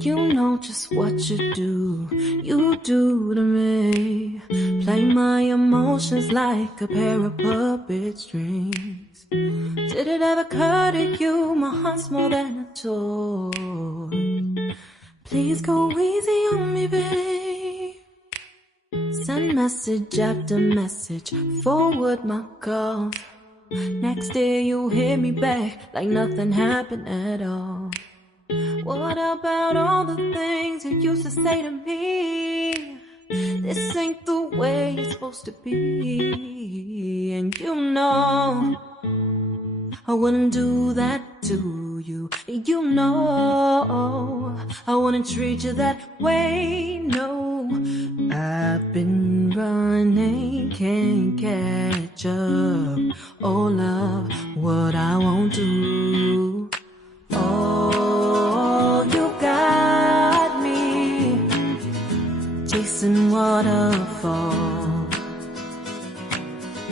You know just what you do to me. Play my emotions like a pair of puppet strings. Did it ever occur to you my heart's more than a toy? Please go easy on me, babe. Send message after message, forward my calls. Next day you hit me back like nothing happened at all. What about all the things you used to say to me? This ain't the way it's supposed to be. And you know I wouldn't do that to you. You know I wouldn't treat you that way, no. I've been running, can't catch up. Oh love, what I won't do. Oh, you got me chasing waterfalls.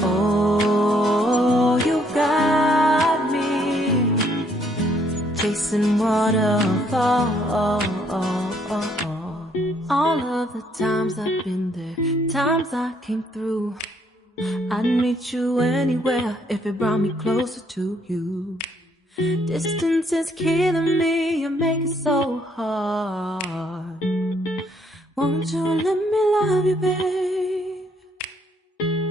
Oh, you got me chasing waterfalls. All of the times I've been there, times I came through, I'd meet you anywhere if it brought me closer to you. Distance is killing me, you make it so hard. Won't you let me love you, babe?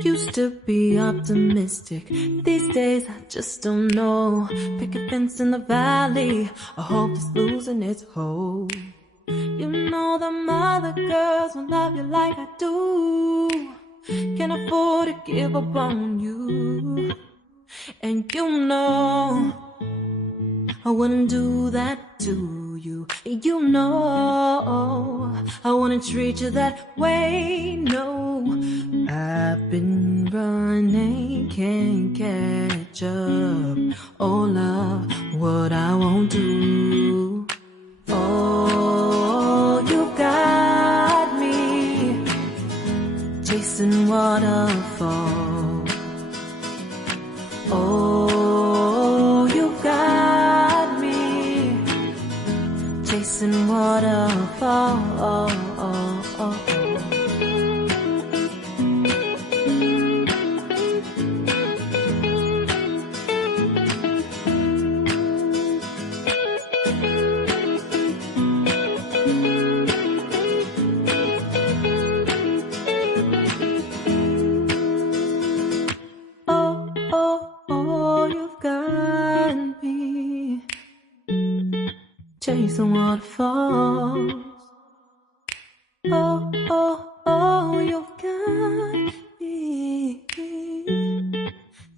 Used to be optimistic, these days I just don't know. Pick a fence in the valley, I hope it's losing its hold. You know that other girls won't love you like I do. Can't afford to give up on you. And you know I wouldn't do that to you. You know I wouldn't treat you that way, no. I've been running, can't catch up. Oh love, what I won't do. Oh, you got me chasing waterfalls. Oh, you got me chasing waterfalls. Chasing waterfalls. Oh, oh, oh, you've got me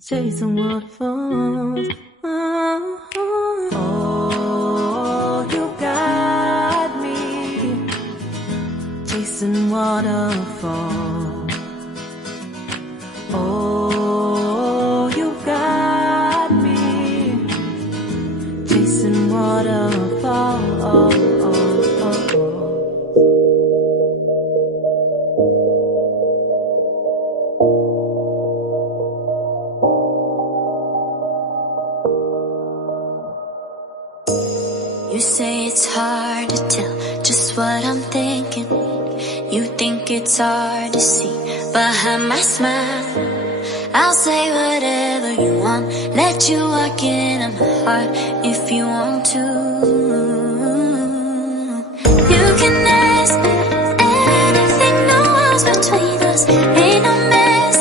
chasing waterfalls. Oh, oh, oh, you got me chasing waterfalls. Oh, you got me chasing waterfalls. You say it's hard to tell just what I'm thinking. You think it's hard to see behind my smile. I'll say whatever you want, let you walk into my heart if you want to. You can ask me anything, no walls between us, ain't no mess.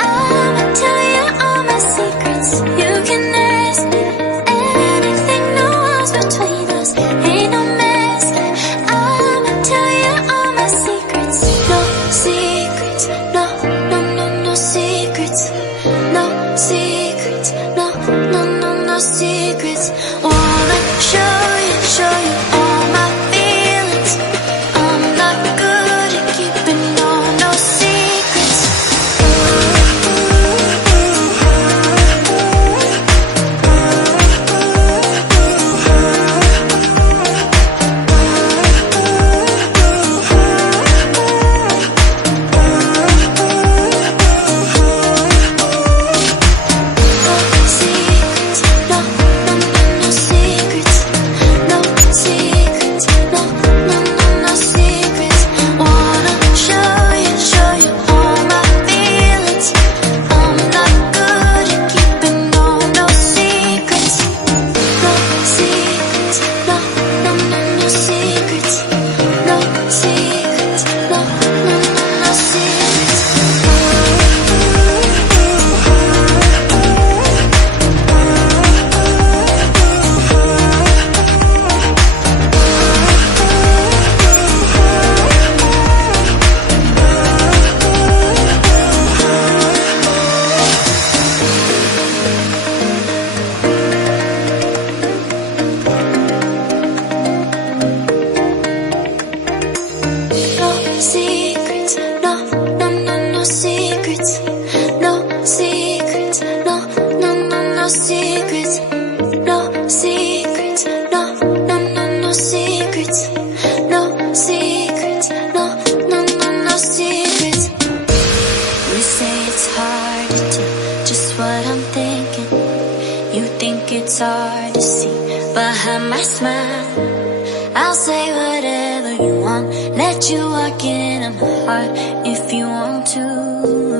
I'ma tell you all my secrets. You can ask me anything, no walls between us, ain't no mess. I'ma tell you all my secrets. No secrets, no, no, no, no secrets. No secrets, no, no, no, no secrets. Wanna show you all my feelings. I'm not good at keeping no secrets. secrets, no secrets, no, no, no, no secrets, no secrets, no, no, no, no secrets. We say it's hard to do just what I'm thinking. You think it's hard to see behind my smile. I'll say whatever you want, let you walk into my heart if you want to.